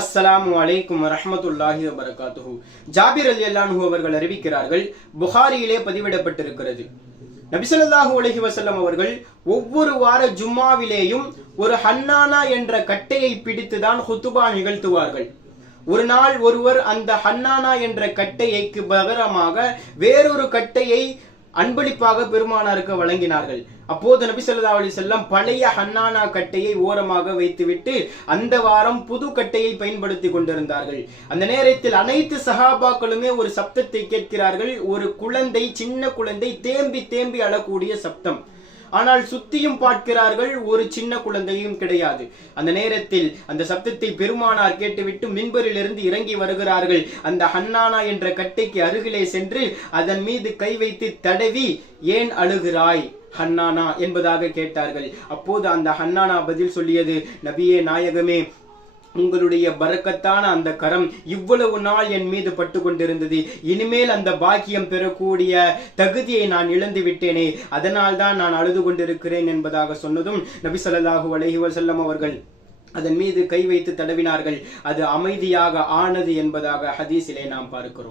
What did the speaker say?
அஸ்ஸலாமு அலைக்கும் வரஹ்மத்துல்லாஹி வபரகாத்துஹு. ஜாபிர் ரலியல்லாஹு அன்ஹு அவர்கள் அறிவிக்கிறார்கள், புகாரியிலே பதிவிடப்பட்டிருக்கிறது, நபி ஸல்லல்லாஹு அலைஹி வஸல்லம் அவர்கள் ஒவ்வொரு வார ஜும்மாவிலேயும் ஒரு ஹன்னானா என்ற கட்டையை பிடித்துதான் ஹுத்துபா நிகழ்த்துவார்கள். ஒரு நாள் ஒருவர் அந்த ஹன்னானா என்ற கட்டைக்கு பகரமாக வேறொரு கட்டையை அன்பளிப்பாக பெருமானாருக்கு வழங்கினார்கள். அப்போது நபி ஸல்லல்லாஹு அலைஹி வஸல்லம் பழைய ஹன்னானா கட்டையை ஓரமாக வைத்துவிட்டு அந்த வாரம் புது கட்டையை பயன்படுத்தி கொண்டிருந்தார்கள். அந்த நேரத்தில் அனைத்து சஹாபாக்களுமே ஒரு சப்தத்தை கேட்கிறார்கள். ஒரு குழந்தை, சின்ன குழந்தை தேம்பி தேம்பி அழக்கூடிய சப்தம். ஆனால் சுத்தியும் பார்க்கிறார்கள், ஒரு சின்ன குழந்தையும் கிடையாது. அந்த நேரத்தில் அந்த சப்தத்தை பெருமானார் கேட்டுவிட்டு மின்பரிலிருந்து இறங்கி வருகிறார்கள். அந்த ஹன்னானா என்ற கட்டைக்கு அருகிலே சென்று அதன் மீது கை வைத்து தடவி, ஏன் அழுகிறாய் ஹன்னானா என்பதாக கேட்டார்கள். அப்போது அந்த ஹன்னானா பதில் சொல்லியது, நபியே நாயகமே, உங்களுடைய பரக்கத்தான அந்த கரம் இவ்வளவு நாள் என் மீது பட்டு கொண்டிருந்தது. இனிமேல் அந்த பாக்கியம் பெறக்கூடிய தகுதியை நான் இழந்து விட்டேனே, அதனால் தான் நான் அழுது கொண்டிருக்கிறேன் என்பதாக சொன்னதும் நபி ஸல்லல்லாஹு அலைஹி வஸல்லம் அவர்கள் அதன் மீது கை வைத்து தடவினார்கள். அது அமைதியாக ஆனது என்பதாக ஹதீஸிலே நாம் பார்க்கிறோம்.